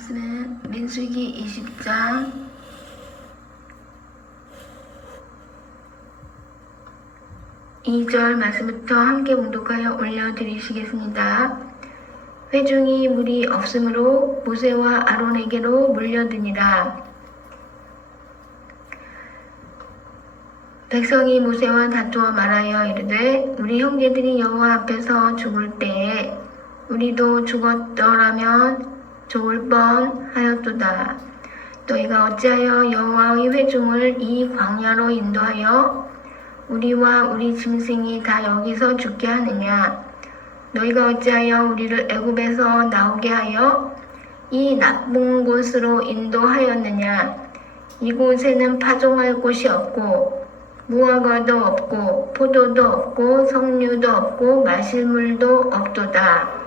말씀은 민수기 20장 2절 말씀부터 함께 봉독하여 올려드리시겠습니다. 회중이 물이 없으므로 모세와 아론에게로 몰려드니라. 백성이 모세와 다투어 말하여 이르되 우리 형제들이 여호와 앞에서 죽을 때에 우리도 죽었더라면 좋을 뻔하였도다. 너희가 어찌하여 여호와의 회중을 이 광야로 인도하여 우리와 우리 짐승이 다 여기서 죽게 하느냐? 너희가 어찌하여 우리를 애굽에서 나오게 하여 이 나쁜 곳으로 인도하였느냐? 이곳에는 파종할 곳이 없고 무화과도 없고 포도도 없고 석류도 없고 마실 물도 없도다.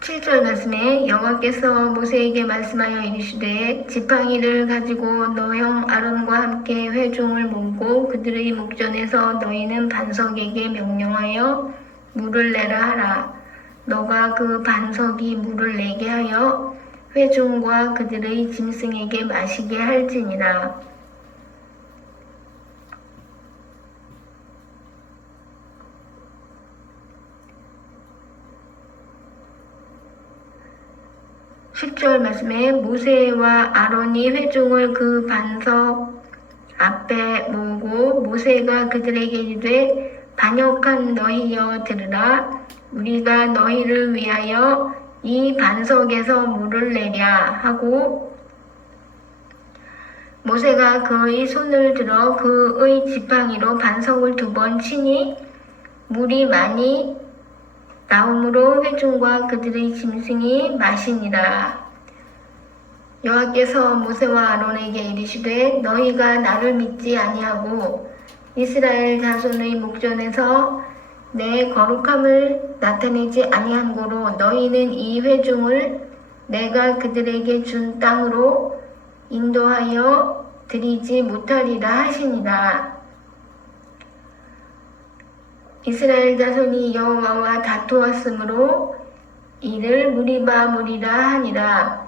7절 말씀에 여호와께서 모세에게 말씀하여 이르시되 지팡이를 가지고 너 형 아론과 함께 회중을 모으고 그들의 목전에서 너희는 반석에게 명령하여 물을 내라 하라. 너가 그 반석이 물을 내게 하여 회중과 그들의 짐승에게 마시게 할지니라. (10절) 말씀에 모세와 아론이 회중을 그 반석 앞에 모으고 모세가 그들에게 이르되 반역한 너희여 들으라. 우리가 너희를 위하여 이 반석에서 물을 내랴 하고 모세가 그의 손을 들어 그의 지팡이로 반석을 2번 치니 물이 많이 나오므로 회중과 그들의 짐승이 마시니라. 여호와께서 모세와 아론에게 이르시되 너희가 나를 믿지 아니하고 이스라엘 자손의 목전에서 내 거룩함을 나타내지 아니한 고로 너희는 이 회중을 내가 그들에게 준 땅으로 인도하여 드리지 못하리라 하시니라. 이스라엘 자손이 여호와와 다투었으므로 이를 무리바 무리라 하니라.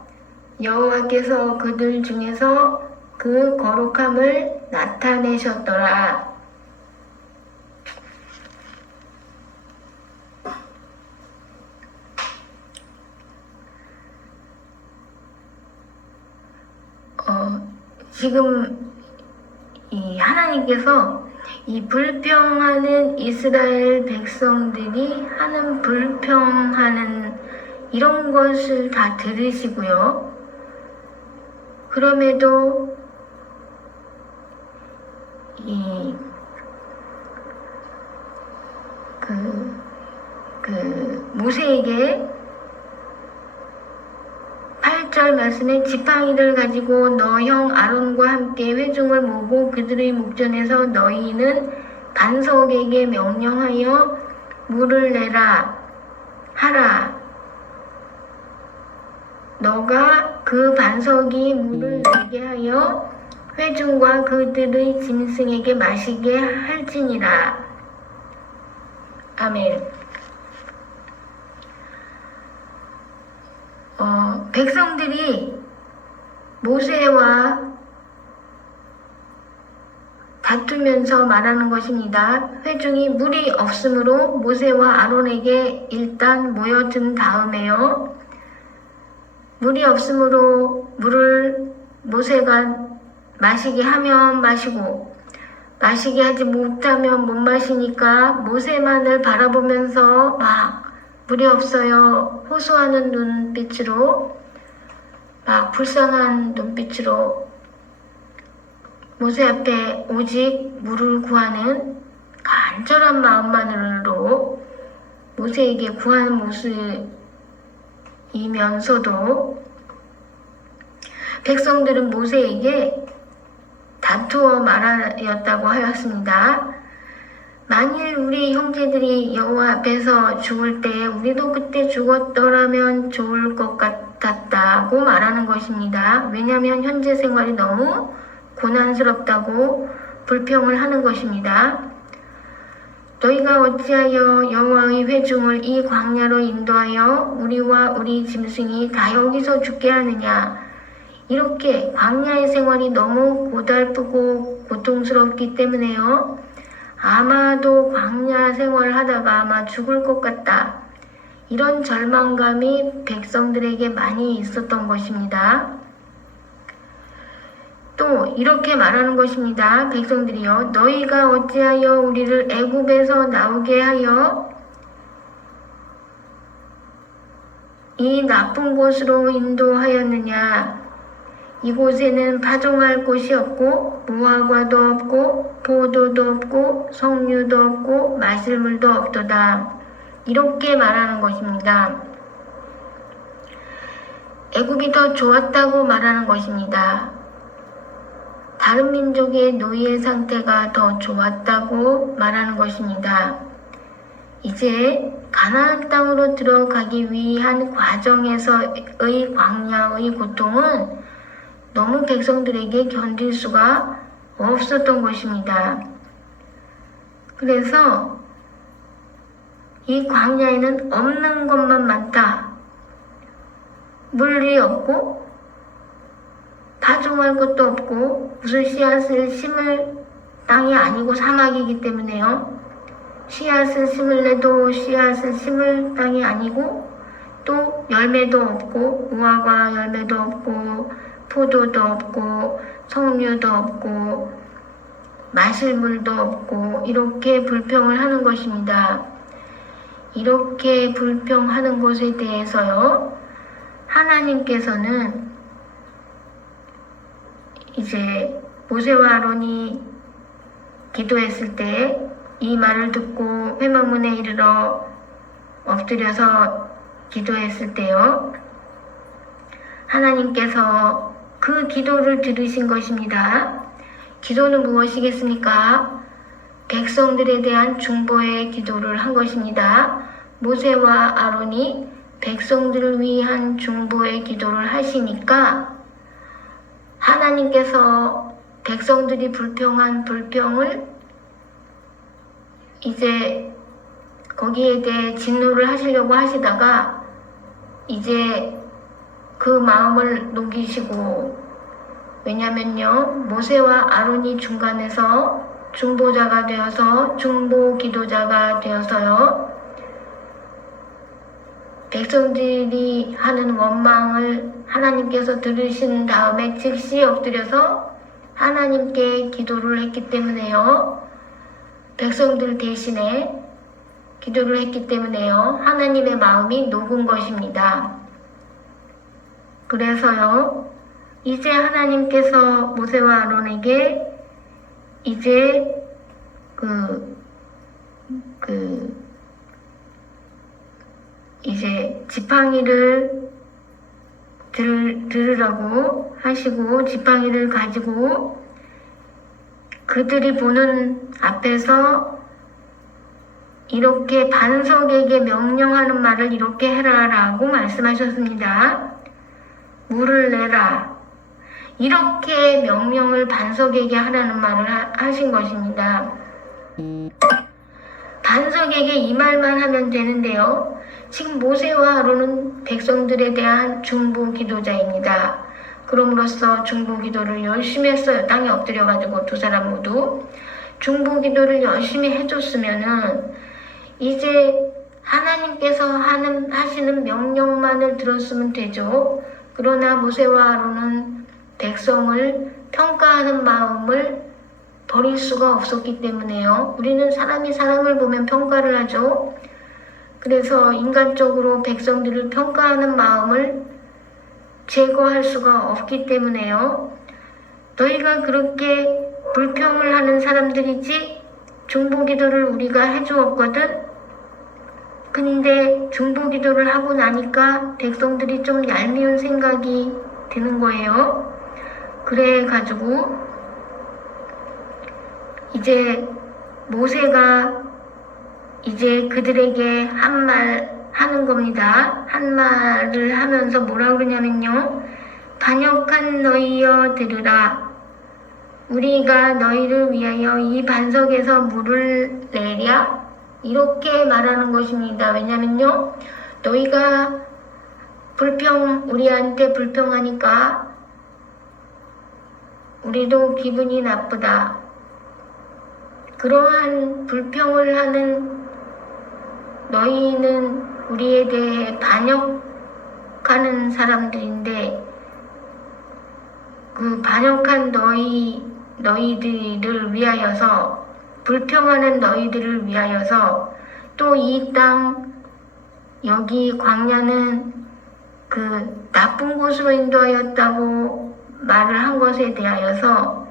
여호와께서 그들 중에서 그 거룩함을 나타내셨더라. 지금 이 하나님께서 이 불평하는 이스라엘 백성들이 하는 불평하는 이런 것을 다 들으시고요. 그럼에도 모세에게 8절 말씀에 지팡이를 가지고 너 형 아론과 함께 회중을 모으고 그들의 목전에서 너희는 반석에게 명령하여 물을 내라 하라. 너가 그 반석이 물을 내게 하여 회중과 그들의 짐승에게 마시게 할지니라. 아멘. 백성들이 모세와 다투면서 말하는 것입니다. 회중이 물이 없으므로 모세와 아론에게 일단 모여든 다음에요. 물이 없으므로 물을 모세가 마시게 하면 마시고 마시게 하지 못하면 못 마시니까 모세만을 바라보면서 막 물이 없어요 호소하는 눈빛으로 막 불쌍한 눈빛으로 모세 앞에 오직 물을 구하는 간절한 마음만으로 모세에게 구하는 모습이면서도 백성들은 모세에게 다투어 말하였다고 하였습니다. 만일 우리 형제들이 여호와 앞에서 죽을 때 우리도 그때 죽었더라면 좋을 것 같아 같다고 말하는 것입니다. 왜냐하면 현재 생활이 너무 고난스럽다고 불평을 하는 것입니다. 너희가 어찌하여 여호와의 회중을 이 광야로 인도하여 우리와 우리 짐승이 다 여기서 죽게 하느냐. 이렇게 광야의 생활이 너무 고달프고 고통스럽기 때문에요. 아마도 광야 생활을 하다가 아마 죽을 것 같다. 이런 절망감이 백성들에게 많이 있었던 것입니다. 또 이렇게 말하는 것입니다. 백성들이여, 너희가 어찌하여 우리를 애굽에서 나오게 하여 이 나쁜 곳으로 인도하였느냐. 이곳에는 파종할 곳이 없고 무화과도 없고 포도도 없고 석류도 없고 마실 물도 없도다. 이렇게 말하는 것입니다. 애굽이 더 좋았다고 말하는 것입니다. 다른 민족의 노예 상태가 더 좋았다고 말하는 것입니다. 이제 가나안 땅으로 들어가기 위한 과정에서의 광야의 고통은 너무 백성들에게 견딜 수가 없었던 것입니다. 그래서 이 광야에는 없는 것만 많다. 물이 없고 파종할 것도 없고 무슨 씨앗을 심을 땅이 아니고 사막이기 때문에요. 씨앗을 심을래도 씨앗을 심을 땅이 아니고 또 열매도 없고 무화과 열매도 없고 포도도 없고 석류도 없고 마실 물도 없고 이렇게 불평을 하는 것입니다. 이렇게 불평하는 것에 대해서요. 하나님께서는 이제 모세와 아론이 기도했을 때 이 말을 듣고 회막문에 이르러 엎드려서 기도했을 때요. 하나님께서 그 기도를 들으신 것입니다. 기도는 무엇이겠습니까? 백성들에 대한 중보의 기도를 한 것입니다. 모세와 아론이 백성들을 위한 중보의 기도를 하시니까 하나님께서 백성들이 불평한 불평을 이제 거기에 대해 진노를 하시려고 하시다가 이제 그 마음을 녹이시고, 왜냐면요 모세와 아론이 중간에서 중보자가 되어서 중보 기도자가 되어서요 백성들이 하는 원망을 하나님께서 들으신 다음에 즉시 엎드려서 하나님께 기도를 했기 때문에요. 백성들 대신에 기도를 했기 때문에요. 하나님의 마음이 녹은 것입니다. 그래서요. 이제 하나님께서 모세와 아론에게 이제 이제 지팡이를 들으라고 하시고 지팡이를 가지고 그들이 보는 앞에서 이렇게 반석에게 명령하는 말을 이렇게 해라라고 말씀하셨습니다. 물을 내라. 이렇게 명령을 반석에게 하라는 말을 하신 것입니다. 반석에게 이 말만 하면 되는데요. 지금 모세와 아론은 백성들에 대한 중보 기도자입니다. 그럼으로써 중보 기도를 열심히 했어요. 땅에 엎드려가지고 두 사람 모두 중보 기도를 열심히 해줬으면은 이제 하나님께서 하시는 명령만을 들었으면 되죠. 그러나 모세와 아론은 백성을 평가하는 마음을 버릴 수가 없었기 때문에요. 우리는 사람이 사람을 보면 평가를 하죠. 그래서 인간적으로 백성들을 평가하는 마음을 제거할 수가 없기 때문에요. 너희가 그렇게 불평을 하는 사람들이지 중보기도를 우리가 해주었거든. 근데 중보기도를 하고 나니까 백성들이 좀 얄미운 생각이 드는 거예요. 그래가지고 이제 모세가 이제 그들에게 한 하는 겁니다. 한 말을 하면서 뭐라 그러냐면요. 반역한 너희여 들으라. 우리가 너희를 위하여 이 반석에서 물을 내랴? 이렇게 말하는 것입니다. 왜냐면요. 너희가 우리한테 불평하니까 우리도 기분이 나쁘다. 그러한 불평을 하는 너희는 우리에 대해 반역하는 사람들인데 그 반역한 너희들을 위하여서 불평하는 너희들을 위하여서 또 이 땅 여기 광야는 그 나쁜 곳으로 인도하였다고 말을 한 것에 대하여서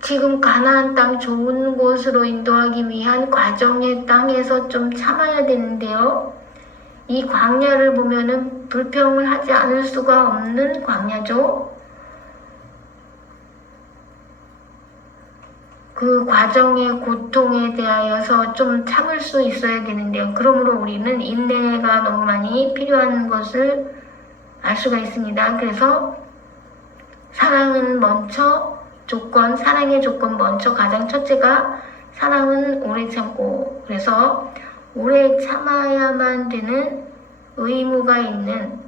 지금 가나안 땅 좋은 곳으로 인도하기 위한 과정의 땅에서 좀 참아야 되는데요. 이 광야를 보면은 불평을 하지 않을 수가 없는 광야죠. 그 과정의 고통에 대하여서 좀 참을 수 있어야 되는데요. 그러므로 우리는 인내가 너무 많이 필요한 것을 알 수가 있습니다. 그래서 사랑은 먼저 사랑의 조건 먼저 가장 첫째가 사랑은 오래 참고, 그래서 오래 참아야만 되는 의무가 있는,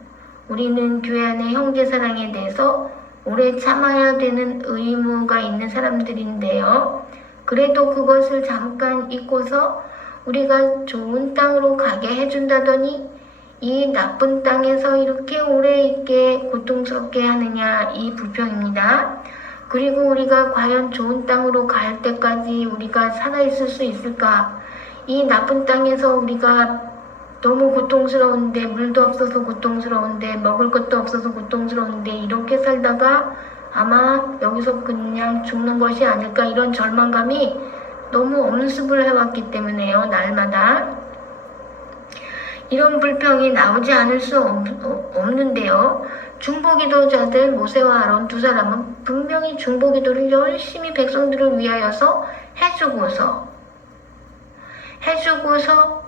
우리는 교회 안의 형제 사랑에 대해서 오래 참아야 되는 의무가 있는 사람들인데요. 그래도 그것을 잠깐 잊고서 우리가 좋은 땅으로 가게 해준다더니 이 나쁜 땅에서 이렇게 오래 있게 고통스럽게 하느냐, 이 불평입니다. 그리고 우리가 과연 좋은 땅으로 갈 때까지 우리가 살아있을 수 있을까? 이 나쁜 땅에서 우리가 너무 고통스러운데, 물도 없어서 고통스러운데, 먹을 것도 없어서 고통스러운데, 이렇게 살다가 아마 여기서 그냥 죽는 것이 아닐까, 이런 절망감이 너무 엄습을 해왔기 때문에요. 날마다. 이런 불평이 나오지 않을 수 없는데요. 중보기도자들 모세와 아론 두 사람은 분명히 중보기도를 열심히 백성들을 위하여서 해주고서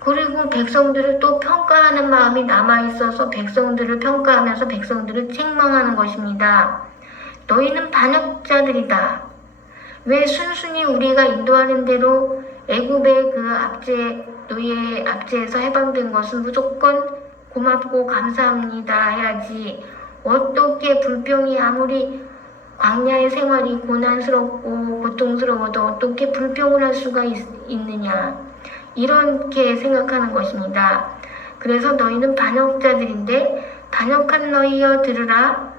그리고 백성들을 또 평가하는 마음이 남아있어서 백성들을 평가하면서 백성들을 책망하는 것입니다. 너희는 반역자들이다. 왜 순순히 우리가 인도하는 대로 애굽의 그 노예의 압제에서 해방된 것은 무조건 고맙고 감사합니다 해야지, 어떻게 불평이 아무리 광야의 생활이 고난스럽고 고통스러워도 어떻게 불평을 할 수가 있느냐, 이렇게 생각하는 것입니다. 그래서 너희는 반역자들인데 반역한 너희여 들으라.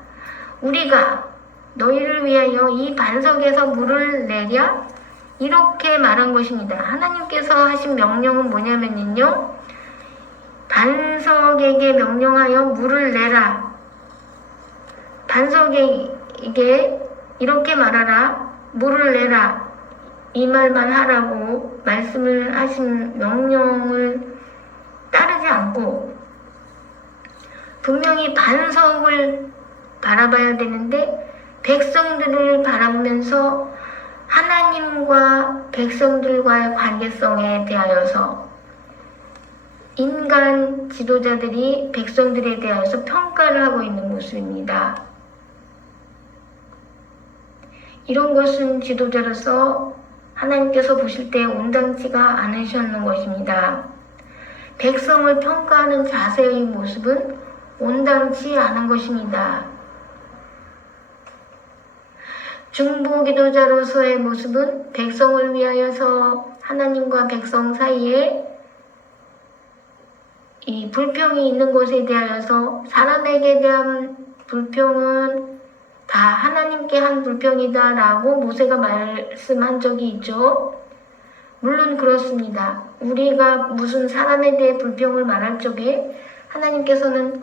우리가 너희를 위하여 이 반석에서 물을 내랴? 이렇게 말한 것입니다. 하나님께서 하신 명령은 뭐냐면요. 반석에게 명령하여 물을 내라. 반석에게 이렇게 말하라. 물을 내라. 이 말만 하라고 말씀을 하신 명령을 따르지 않고 분명히 반석을 바라봐야 되는데 백성들을 바라보면서 하나님과 백성들과의 관계성에 대하여서 인간 지도자들이 백성들에 대하여서 평가를 하고 있는 모습입니다. 이런 것은 지도자로서 하나님께서 보실 때 온당치가 않으셨는 것입니다. 백성을 평가하는 자세의 모습은 온당치 않은 것입니다. 중보기도자로서의 모습은 백성을 위하여서 하나님과 백성 사이에 이 불평이 있는 것에 대하여서 사람에게 대한 불평은 다 하나님께 한 불평이다 라고 모세가 말씀한 적이 있죠. 물론 그렇습니다. 우리가 무슨 사람에 대해 불평을 말할 적에 하나님께서는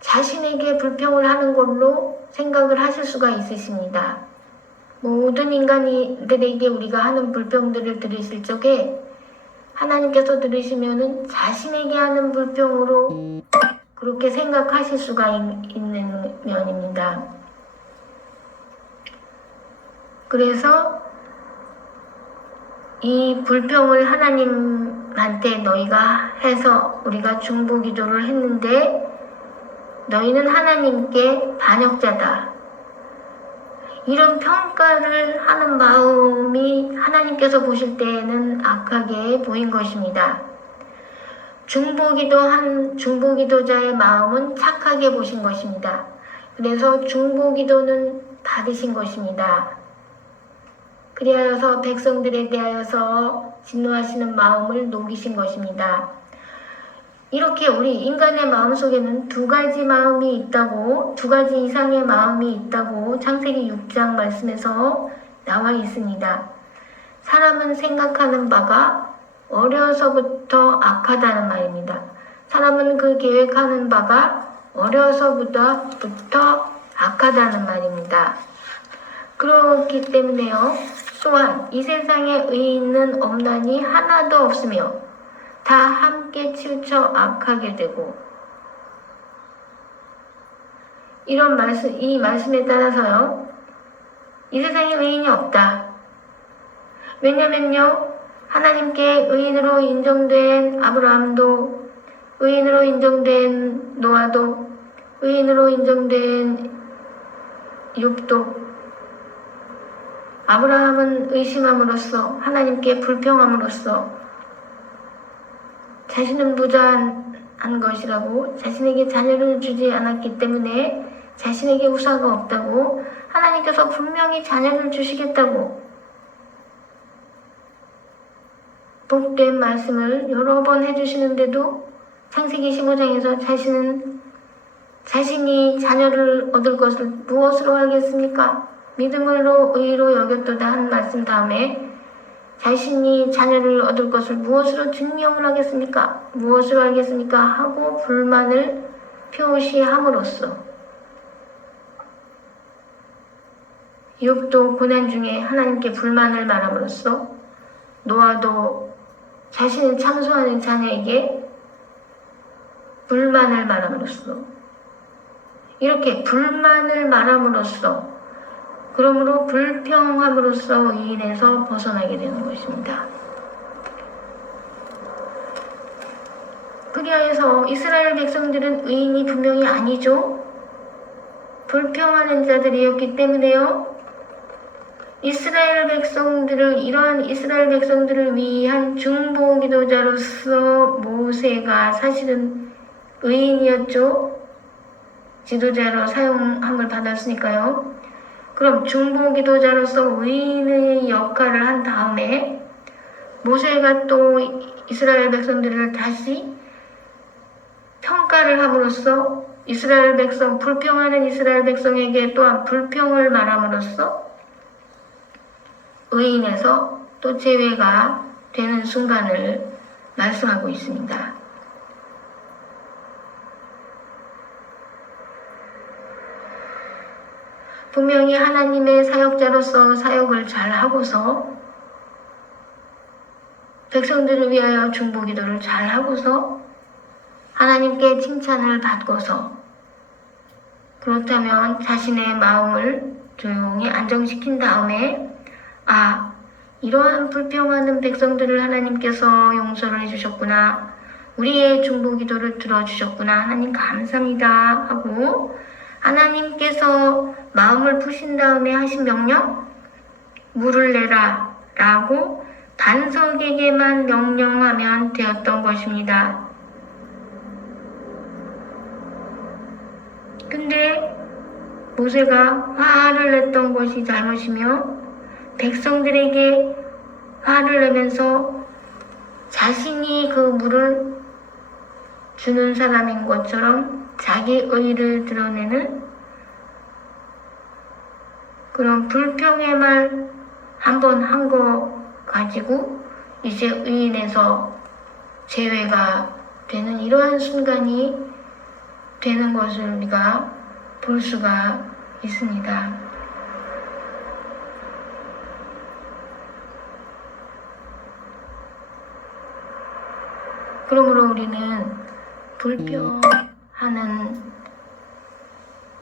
자신에게 불평을 하는 걸로 생각을 하실 수가 있으십니다. 모든 인간들에게 우리가 하는 불평들을 들으실 적에 하나님께서 들으시면은 자신에게 하는 불평으로 그렇게 생각하실 수가 있는 면입니다. 그래서 이 불평을 사람한테 너희가 해서 우리가 중보기도를 했는데 너희는 하나님께 반역자다. 이런 평가를 하는 마음이 하나님께서 보실 때에는 악하게 보인 것입니다. 중보기도자의 마음은 착하게 보신 것입니다. 그래서 중보기도는 받으신 것입니다. 그리하여서 백성들에 대하여서 진노하시는 마음을 녹이신 것입니다. 이렇게 우리 인간의 마음속에는 두 가지 마음이 있다고, 두 가지 이상의 마음이 있다고 창세기 6장 말씀에서 나와 있습니다. 사람은 생각하는 바가 어려서부터 악하다는 말입니다. 사람은 그 계획하는 바가 어려서부터 악하다는 말입니다. 그렇기 때문에요. 또한 이 세상에 의인은 없나니 하나도 없으며 다 함께 치우쳐 악하게 되고, 이 말씀에 따라서요, 이 세상에 의인이 없다. 왜냐면요, 하나님께 의인으로 인정된 아브라함도, 의인으로 인정된 노아도, 의인으로 인정된 욥도, 아브라함은 의심함으로써, 하나님께 불평함으로써 자신은 부자한 것이라고, 자신에게 자녀를 주지 않았기 때문에 자신에게 후사가 없다고, 하나님께서 분명히 자녀를 주시겠다고 복된 말씀을 여러 번 해주시는데도 창세기 15장에서 자신이 자녀를 얻을 것을 무엇으로 알겠습니까? 믿음으로 의로 여겼도다 한 말씀 다음에 자신이 자녀를 얻을 것을 무엇으로 증명을 하겠습니까? 무엇으로 알겠습니까? 하고 불만을 표시함으로써, 욥도 고난 중에 하나님께 불만을 말함으로써, 노아도 자신을 참소하는 자녀에게 불만을 말함으로써, 이렇게 불만을 말함으로써, 그러므로 불평함으로써 의인에서 벗어나게 되는 것입니다. 그리하여서 이스라엘 백성들은 의인이 분명히 아니죠. 불평하는 자들이었기 때문에요. 이러한 이스라엘 백성들을 위한 중보기도자로서 모세가 사실은 의인이었죠. 지도자로 사용함을 받았으니까요. 그럼 중보기도자로서 의인의 역할을 한 다음에 모세가 또 이스라엘 백성들을 다시 평가를 함으로써 불평하는 이스라엘 백성에게 또한 불평을 말함으로써 의인에서 또 제외가 되는 순간을 말씀하고 있습니다. 분명히 하나님의 사역자로서 사역을 잘 하고서, 백성들을 위하여 중보기도를 잘 하고서, 하나님께 칭찬을 받고서, 그렇다면 자신의 마음을 조용히 안정시킨 다음에, 이러한 불평하는 백성들을 하나님께서 용서를 해주셨구나, 우리의 중보기도를 들어주셨구나, 하나님 감사합니다 하고, 하나님께서 마음을 푸신 다음에 하신 명령, 물을 내라 라고 반석에게만 명령하면 되었던 것입니다. 근데 모세가 화를 냈던 것이 잘못이며, 백성들에게 화를 내면서 자신이 그 물을 주는 사람인 것처럼 자기 의를 드러내는 그런 불평의 말 한 번 한 거 가지고 이제 의인에서 제외가 되는 이러한 순간이 되는 것을 우리가 볼 수가 있습니다. 그러므로 우리는 불평하는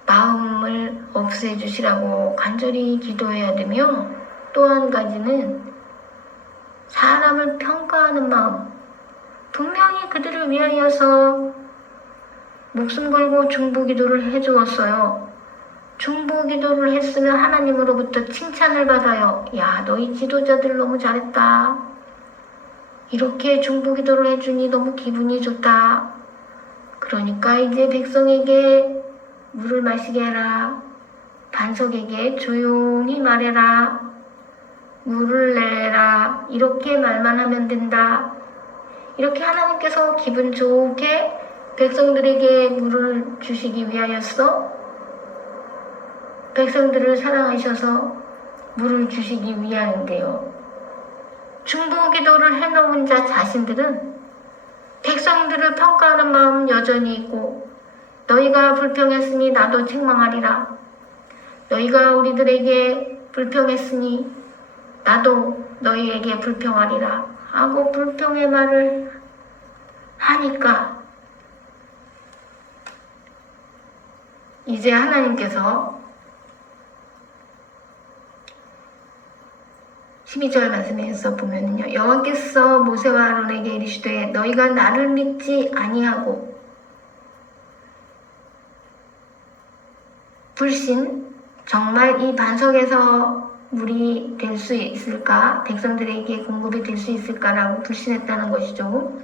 마음을 없애주시라고 간절히 기도해야 되며, 또 한 가지는 사람을 평가하는 마음, 분명히 그들을 위하여서 목숨 걸고 중보기도를 해주었어요. 중보기도를 했으면 하나님으로부터 칭찬을 받아요. 야, 너희 지도자들 너무 잘했다. 이렇게 중보기도를 해주니 너무 기분이 좋다. 그러니까 이제 백성에게 물을 마시게 해라. 반석에게 조용히 말해라. 물을 내라. 이렇게 말만 하면 된다. 이렇게 하나님께서 기분 좋게 백성들에게 물을 주시기 위하여서 백성들을 사랑하셔서 물을 주시기 위하는데요. 중보기도를 해놓은 자 자신들은 백성들을 평가하는 마음 여전히 있고 너희가 불평했으니 나도 책망하리라. 너희가 우리들에게 불평했으니 나도 너희에게 불평하리라 하고 불평의 말을 하니까 이제 하나님께서 12절 말씀에서 보면요. 여호와께서 모세와 아론에게 이르시되 너희가 나를 믿지 아니하고 불신 정말 이 반석에서 물이 될 수 있을까? 백성들에게 공급이 될 수 있을까라고 불신했다는 것이죠.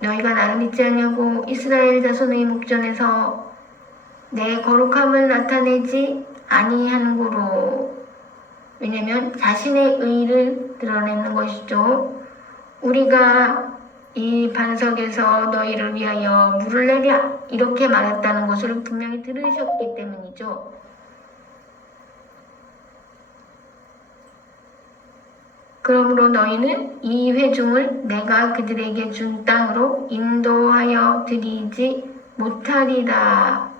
너희가 나를 믿지 아니하고 이스라엘 자손의 목전에서 내 거룩함을 나타내지 아니하는 고로. 왜냐하면 자신의 의를 드러내는 것이죠. 우리가 이 반석에서 너희를 위하여 물을 내랴 이렇게 말했다는 것을 분명히 들으셨기 때문이죠. 그러므로 너희는 이 회중을 내가 그들에게 준 땅으로 인도하여 드리지 못하리라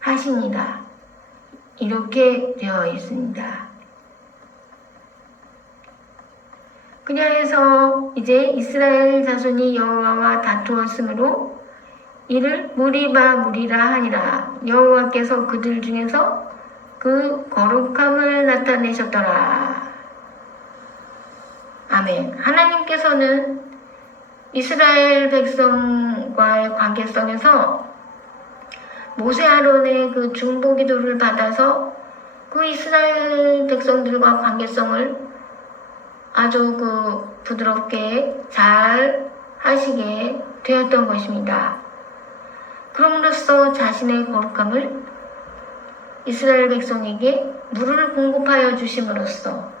하시니라. 이렇게 되어 있습니다. 그리하여서 이제 이스라엘 자손이 여호와와 다투었으므로 이를 무리라 하니라. 여호와께서 그들 중에서 그 거룩함을 나타내셨더라. 아멘. 하나님께서는 이스라엘 백성과의 관계성에서 모세 아론의 그 중보기도를 받아서 그 이스라엘 백성들과 관계성을 아주 부드럽게 잘 하시게 되었던 것입니다. 그럼으로써 자신의 거룩함을 이스라엘 백성에게 물을 공급하여 주심으로써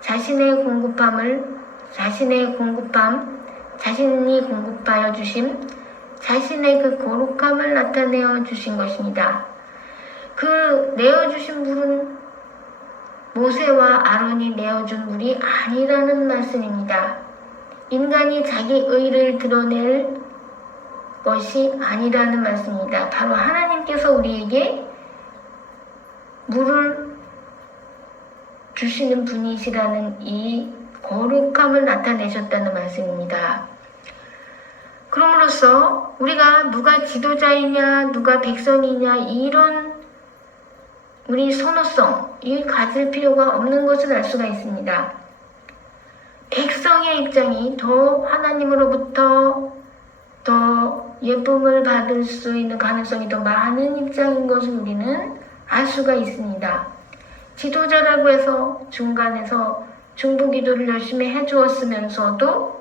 자신이 공급하여 주심, 자신의 그 거룩함을 나타내어 주신 것입니다. 그 내어주신 물은 모세와 아론이 내어준 물이 아니라는 말씀입니다. 인간이 자기 의를 드러낼 것이 아니라는 말씀입니다. 바로 하나님께서 우리에게 물을 주시는 분이시라는 이 거룩함을 나타내셨다는 말씀입니다. 그럼으로써 우리가 누가 지도자이냐 누가 백성이냐 이런 우리 선호성 이 가질 필요가 없는 것을 알 수가 있습니다. 백성의 입장이 더 하나님으로부터 더 예쁨을 받을 수 있는 가능성이 더 많은 입장인 것을 우리는 알 수가 있습니다. 지도자라고 해서 중간에서 중보기도를 열심히 해주었으면서도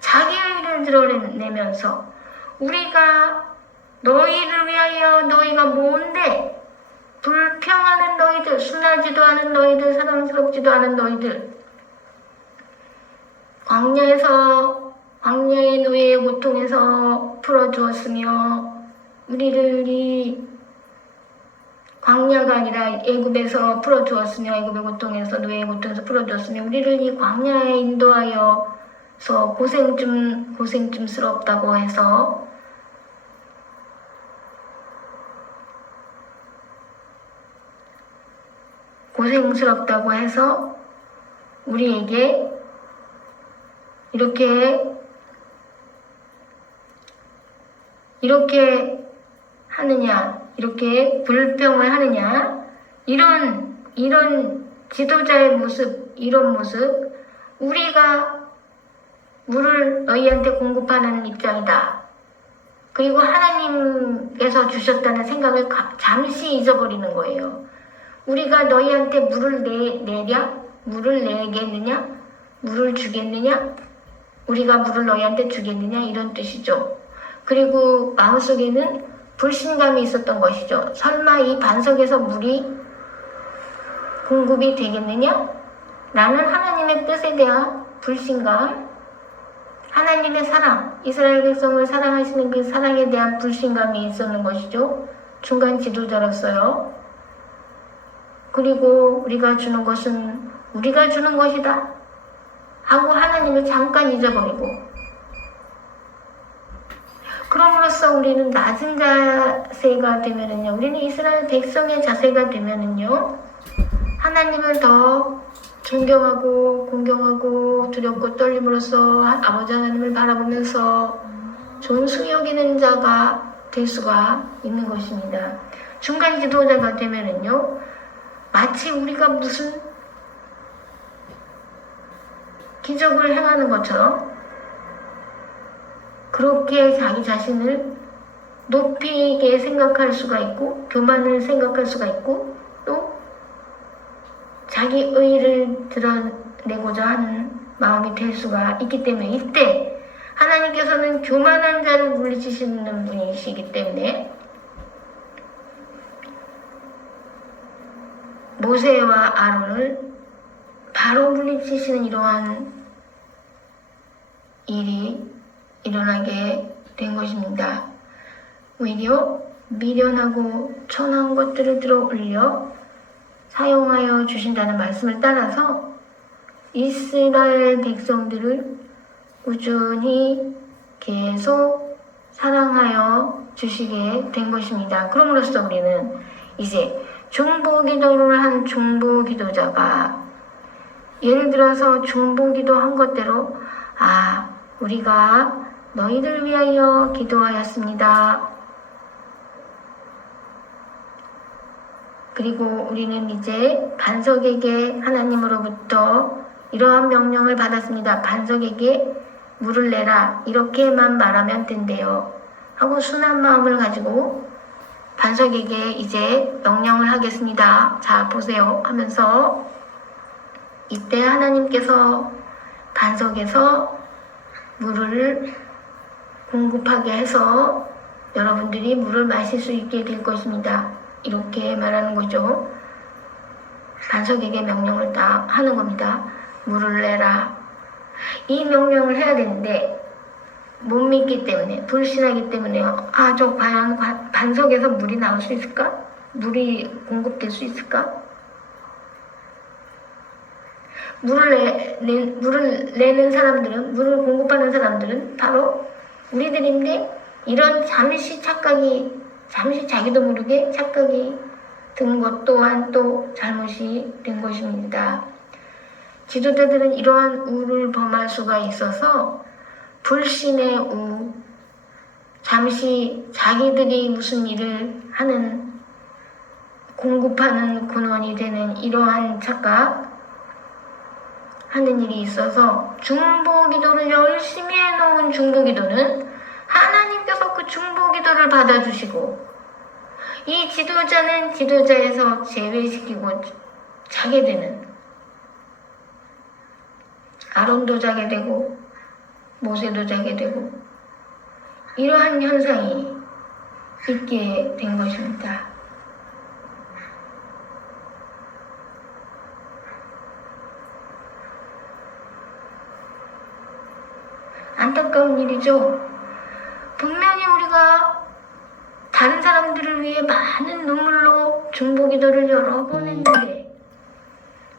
자기 의를 드러내면서 우리가 너희를 위하여 너희가 뭔데 불평하는 너희들, 순하지도 않은 너희들, 사랑스럽지도 않은 너희들, 광야의 노예의 고통에서 풀어주었으며 우리를 이 광야가 아니라 애굽에서 풀어주었으며 애굽의 고통에서 노예의 고통에서 풀어주었으며 우리를 이 광야에 인도하여서 고생좀스럽다고 해서 우리에게 이렇게 하느냐, 이렇게 불평을 하느냐, 이런 지도자의 모습, 이런 모습, 우리가 물을 너희한테 공급하는 입장이다. 그리고 하나님께서 주셨다는 생각을 잠시 잊어버리는 거예요. 우리가 너희한테 물을 내랴? 물을 내겠느냐? 물을 주겠느냐? 우리가 물을 너희한테 주겠느냐? 이런 뜻이죠. 그리고 마음속에는 불신감이 있었던 것이죠. 설마 이 반석에서 물이 공급이 되겠느냐? 라는 하나님의 뜻에 대한 불신감, 하나님의 사랑, 이스라엘 백성을 사랑하시는 그 사랑에 대한 불신감이 있었는 것이죠. 중간 지도자로서요. 그리고 우리가 주는 것은 우리가 주는 것이다 하고 하나님을 잠깐 잊어버리고, 그럼으로써 우리는 낮은 자세가 되면은요, 우리는 이스라엘 백성의 자세가 되면은요, 하나님을 더 존경하고 공경하고 두렵고 떨림으로써 아버지 하나님을 바라보면서 존숭이 여기는 자가 될 수가 있는 것입니다. 중간 지도자가 되면은요, 마치 우리가 무슨 기적을 행하는 것처럼 그렇게 자기 자신을 높이게 생각할 수가 있고, 교만을 생각할 수가 있고, 또 자기 의의를 드러내고자 하는 마음이 될 수가 있기 때문에, 이때 하나님께서는 교만한 자를 물리치시는 분이시기 때문에 모세와 아론을 바로 물리치시는 이러한 일이 일어나게 된 것입니다. 오히려 미련하고 천한 것들을 들어 올려 사용하여 주신다는 말씀을 따라서 이스라엘 백성들을 꾸준히 계속 사랑하여 주시게 된 것입니다. 그럼으로써 우리는 이제 중보기도를 한 중보기도자가, 예를 들어서 중보기도 한 것대로 우리가 너희들 위하여 기도하였습니다. 그리고 우리는 이제 반석에게 하나님으로부터 이러한 명령을 받았습니다. 반석에게 물을 내라, 이렇게만 말하면 된대요 하고 순한 마음을 가지고 반석에게 이제 명령을 하겠습니다. 자, 보세요 하면서 이때 하나님께서 반석에서 물을 공급하게 해서 여러분들이 물을 마실 수 있게 될 것입니다. 이렇게 말하는 거죠. 반석에게 명령을 딱 하는 겁니다. 물을 내라. 이 명령을 해야 되는데 못 믿기 때문에, 불신하기 때문에요. 저 과연 반석에서 물이 나올 수 있을까? 물이 공급될 수 있을까? 물을 내는 사람들은, 물을 공급하는 사람들은 바로 우리들인데, 이런 잠시 자기도 모르게 착각이 든 것 또한 또 잘못이 된 것입니다. 지도자들은 이러한 우를 범할 수가 있어서 불신의 우, 잠시 자기들이 무슨 일을 하는, 공급하는 근원이 되는 이러한 착각, 하는 일이 있어서 중보기도를 열심히 해놓은 중보기도는 하나님께서 그 중보기도를 받아주시고, 이 지도자는 지도자에서 제외시키고 자게 되는, 아론도 자게 되고 모세도 자게 되고, 이러한 현상이 있게 된 것입니다. 안타까운 일이죠. 분명히 우리가 다른 사람들을 위해 많은 눈물로 중보기도를 여러 번 했는데,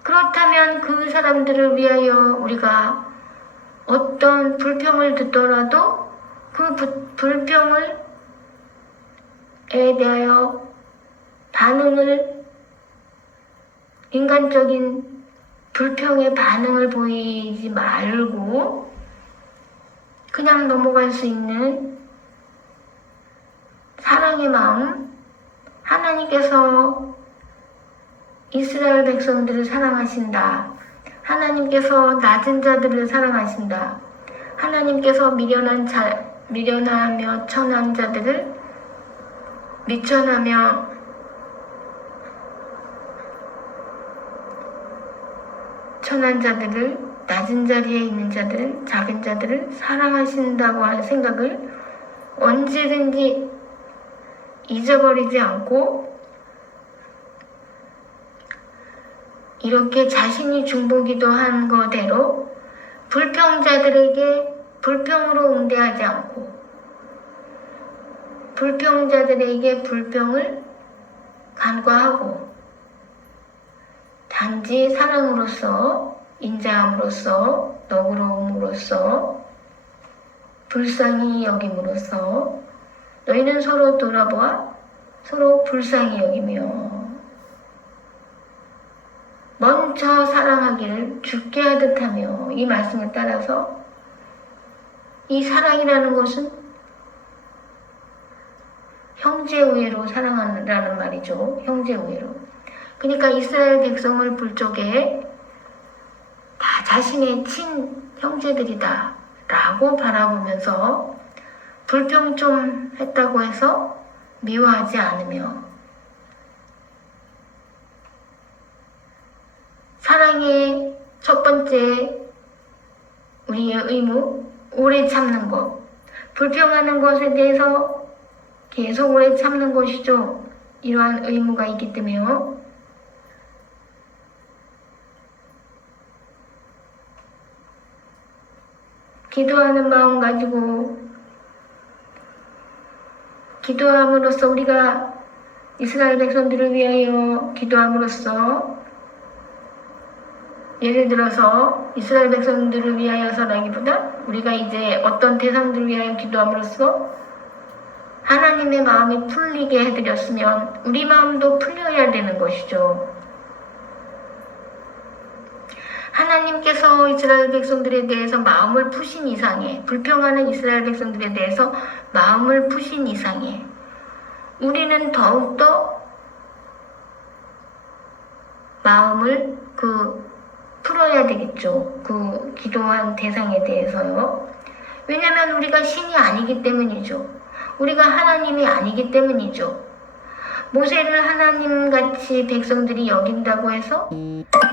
그렇다면 그 사람들을 위하여 우리가 어떤 불평을 듣더라도 그 불평에 대하여 반응을, 인간적인 불평의 반응을 보이지 말고 그냥 넘어갈 수 있는 사랑의 마음, 하나님께서 이스라엘 백성들을 사랑하신다. 하나님께서 낮은 자들을 사랑하신다. 하나님께서 미련하며 천한 자들을 미천하며 천한 자들을 낮은 자리에 있는 자들을 작은 자들을 사랑하신다고 하는 생각을 언제든지 잊어버리지 않고 이렇게 자신이 중보기도 한 거대로 불평자들에게 불평으로 응대하지 않고 불평자들에게 불평을 간과하고 단지 사랑으로서 인자함으로써 너그러움으로써 불쌍히 여김으로써 너희는 서로 돌아보아 서로 불쌍히 여기며 먼저 사랑하기를 죽게 하듯 하며 이 말씀을 따라서 이 사랑이라는 것은 형제 우애로 사랑하라는 말이죠. 형제 우애로. 그러니까 이스라엘 백성을 볼 적에 다 자신의 친 형제들이다 라고 바라보면서 불평 좀 했다고 해서 미워하지 않으며 사랑의 첫 번째 우리의 의무, 오래 참는 것. 불평하는 것에 대해서 계속 오래 참는 것이죠. 이러한 의무가 있기 때문에요. 기도하는 마음 가지고 기도함으로써 우리가 이스라엘 백성들을 위하여 기도함으로써 예를 들어서 이스라엘 백성들을 위하여서라기보다 우리가 이제 어떤 대상들을 위하여 기도함으로써 하나님의 마음이 풀리게 해드렸으면 우리 마음도 풀려야 되는 것이죠. 하나님께서 이스라엘 백성들에 대해서 마음을 푸신 이상에 불평하는 이스라엘 백성들에 대해서 마음을 푸신 이상에 우리는 더욱더 마음을 풀어야 되겠죠. 그 기도한 대상에 대해서요. 왜냐하면 우리가 신이 아니기 때문이죠. 우리가 하나님이 아니기 때문이죠. 모세를 하나님같이 백성들이 여긴다고 해서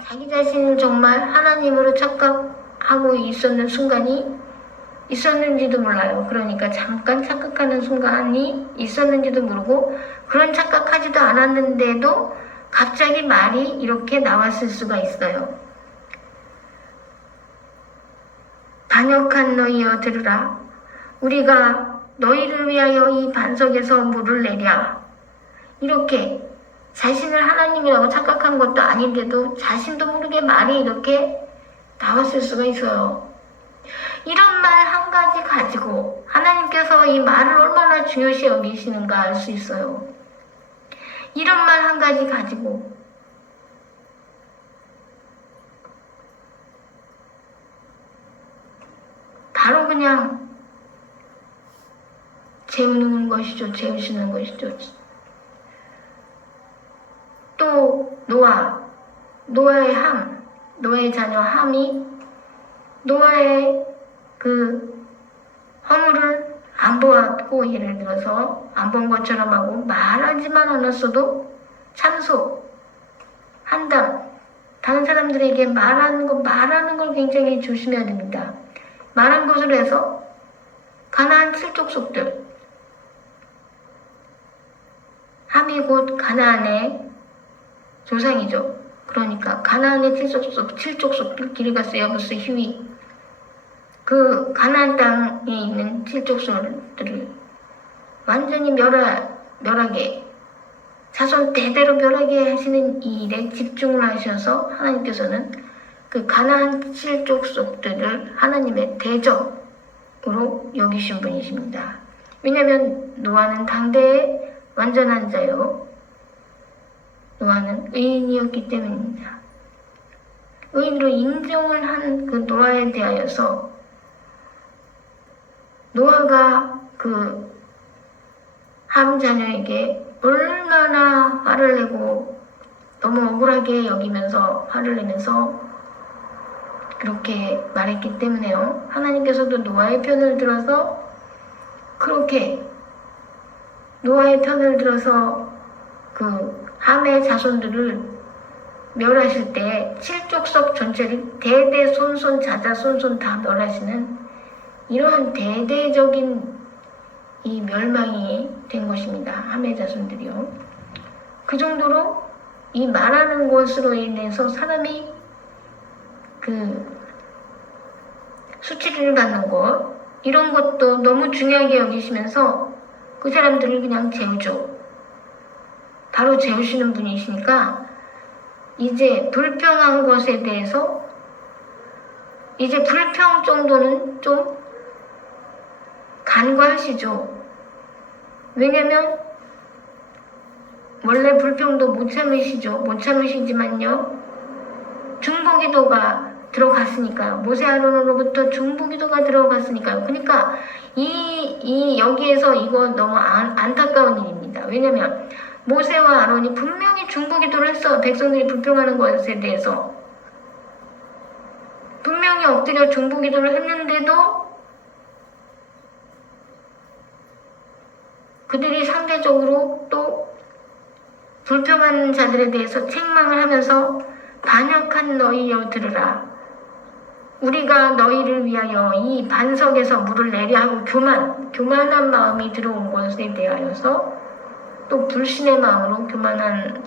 자기 자신을 정말 하나님으로 착각하고 있었는 순간이 있었는지도 몰라요. 그러니까 잠깐 착각하는 순간이 있었는지도 모르고 그런 착각하지도 않았는데도 갑자기 말이 이렇게 나왔을 수가 있어요. 반역한 너희여 들으라. 우리가 너희를 위하여 이 반석에서 물을 내랴. 이렇게 자신을 하나님이라고 착각한 것도 아닌데도 자신도 모르게 말이 이렇게 나왔을 수가 있어요. 이런 말 한 가지 가지고 하나님께서 이 말을 얼마나 중요시 여기시는가 알 수 있어요. 이런 말 한 가지 가지고 바로 그냥 재우는 것이죠. 재우시는 것이죠. 또 노아의 노아의 자녀 함이 노아의 그 허물을 안 보았고 예를 들어서 안 본 것처럼 하고 말하지만 않았어도 참소, 한담, 다른 사람들에게 말하는 걸 굉장히 조심해야 됩니다. 말한 것으로 해서 가나안 7족속들, 함이 곧 가나안의 조상이죠. 그러니까 가나안의 7족속, 기르가스, 여부스, 휴이, 그 가나안 땅에 있는 7족속들을 완전히 멸하게 자손 대대로 멸하게 하시는 이 일에 집중을 하셔서 하나님께서는 그 가나안 7족속들을 하나님의 대적으로 여기신 분이십니다. 왜냐하면 노아는 당대의 완전한 자요. 노아는 의인이었기 때문입니다. 의인으로 인정을 한 그 노아에 대하여서 노아가 그 함 자녀에게 얼마나 화를 내고 너무 억울하게 여기면서 화를 내면서 그렇게 말했기 때문에요. 하나님께서도 노아의 편을 들어서 그렇게 노아의 편을 들어서 그 함의 자손들을 멸하실 때 칠족속 전체를 대대 손손 자자 손손 다 멸하시는 이러한 대대적인 이 멸망이 된 것입니다. 함의 자손들이요. 그 정도로 이 말하는 것으로 인해서 사람이 그 수치를 받는 것 이런 것도 너무 중요하게 여기시면서 그 사람들을 그냥 재우죠. 바로 재우시는 분이시니까 이제 불평한 것에 대해서 이제 불평 정도는 좀 간과하시죠. 왜냐면 원래 불평도 못 참으시죠. 못 참으시지만요. 중보기도가 들어갔으니까요. 모세 아론으로부터 중보기도가 들어갔으니까요. 그러니까 여기에서 이거 너무 안타까운 일입니다. 왜냐면 모세와 아론이 분명히 중보기도를 했어. 백성들이 불평하는 것에 대해서 분명히 엎드려 중보기도를 했는데도 그들이 상대적으로 또 불평하는 자들에 대해서 책망을 하면서 반역한 너희여 들으라. 우리가 너희를 위하여 이 반석에서 물을 내려 하고 교만한 마음이 들어온 것에 대하여서 또 불신의 마음으로 교만한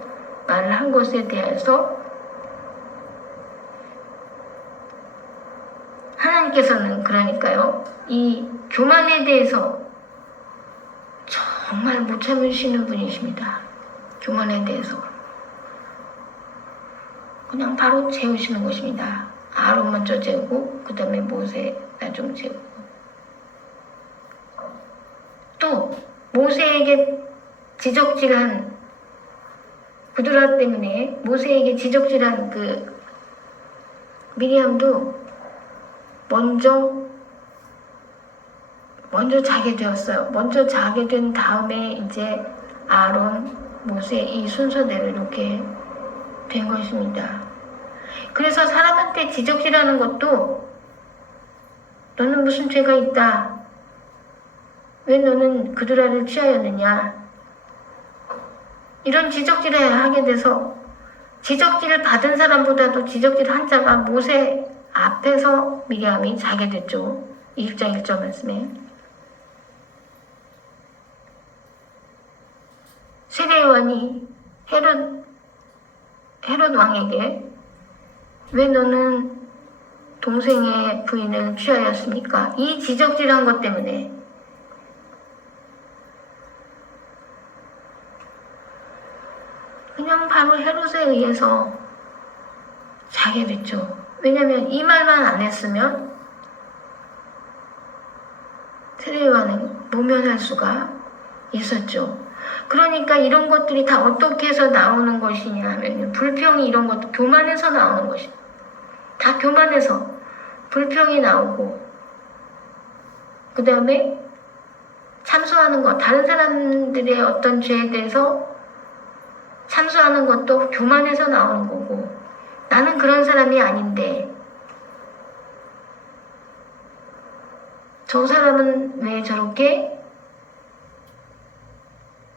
말을 한 것에 대해서 하나님께서는 그러니까요. 이 교만에 대해서 정말 못 참으시는 분이십니다. 교만에 대해서. 그냥 바로 재우시는 것입니다. 아론 먼저 재우고 그 다음에 모세 나중 재우고. 또 모세에게 지적질한 구두라 때문에 모세에게 지적질한 그 미리암도 먼저 자게 되었어요. 먼저 자게 된 다음에 이제 아론, 모세 이 순서대로 이렇게 된 것입니다. 그래서 사람한테 지적질하는 것도 너는 무슨 죄가 있다. 왜 너는 그두라를 취하였느냐. 이런 지적질을 하게 돼서 지적질을 받은 사람보다도 지적질한 자가 모세 앞에서 미리암이 자게 됐죠. 20장 1절 말씀에. 세례요한이 헤롯 왕에게 왜 너는 동생의 부인을 취하였습니까? 이 지적질한 것 때문에 그냥 바로 헤롯에 의해서 자게 됐죠. 왜냐면 이 말만 안 했으면 세례요한은 모면할 수가 있었죠. 그러니까 이런 것들이 다 어떻게 해서 나오는 것이냐 하면 불평이 이런 것도 교만에서 나오는 것이다. 다 교만해서 불평이 나오고 그 다음에 참소하는 것, 다른 사람들의 어떤 죄에 대해서 참소하는 것도 교만해서 나오는 거고 나는 그런 사람이 아닌데 저 사람은 왜 저렇게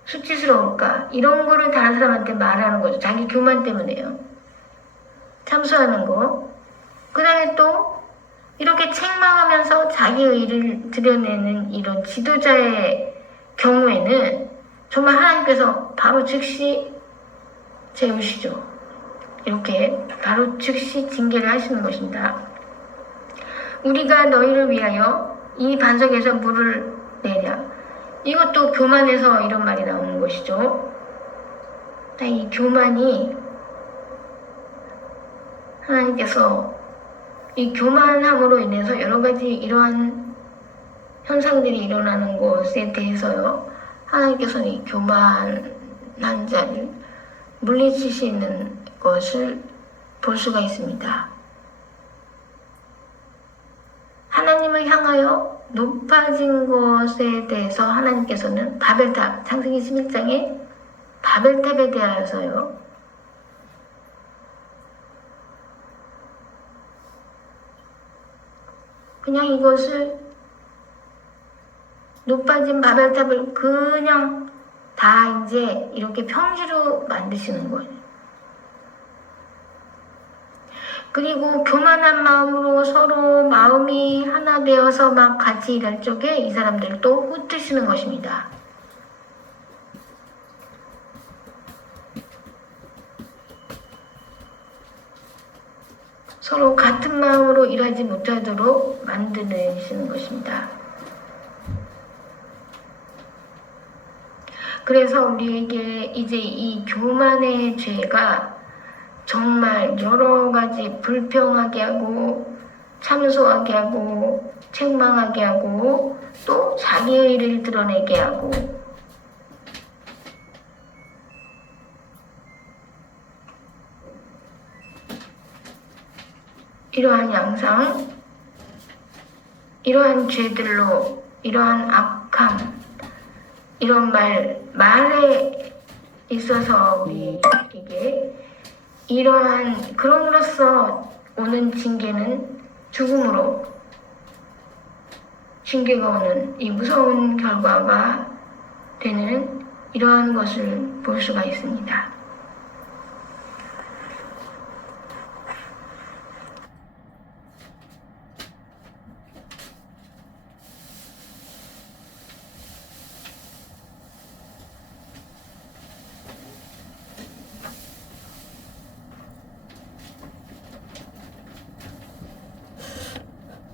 수치스러울까? 이런 거를 다른 사람한테 말하는 거죠. 자기 교만 때문에요. 참소하는 거. 그 다음에 또 이렇게 책망하면서 자기 의를 드러내는 이런 지도자의 경우에는 정말 하나님께서 바로 즉시 재우시죠. 이렇게 바로 즉시 징계를 하시는 것입니다. 우리가 너희를 위하여 이 반석에서 물을 내랴. 이것도 교만에서 이런 말이 나오는 것이죠. 이 교만이 하나님께서 이 교만함으로 인해서 여러 가지 이러한 현상들이 일어나는 것에 대해서요. 하나님께서는 이 교만한 자를 물리치시는 것을 볼 수가 있습니다. 하나님을 향하여 높아진 것에 대해서 하나님께서는 바벨탑, 창세기 11장에 바벨탑에 대하여서요. 그냥 이것을 높아진 바벨탑을 그냥 다 이제 이렇게 평지로 만드시는 거예요. 그리고 교만한 마음으로 서로 마음이 하나 되어서 막 같이 일할 적에 이 사람들도 흩으시는 것입니다. 서로 같은 마음으로 일하지 못하도록 만드시는 것입니다. 그래서 우리에게 이제 이 교만의 죄가 정말 여러 가지 불평하게 하고 참소하게 하고 책망하게 하고 또 자기의 일을 드러내게 하고 이러한 양상, 이러한 죄들로 이러한 악함, 이런 말에 있어서 우리에게 이러한 그럼으로써 오는 징계는 죽음으로 징계가 오는 이 무서운 결과가 되는 이러한 것을 볼 수가 있습니다.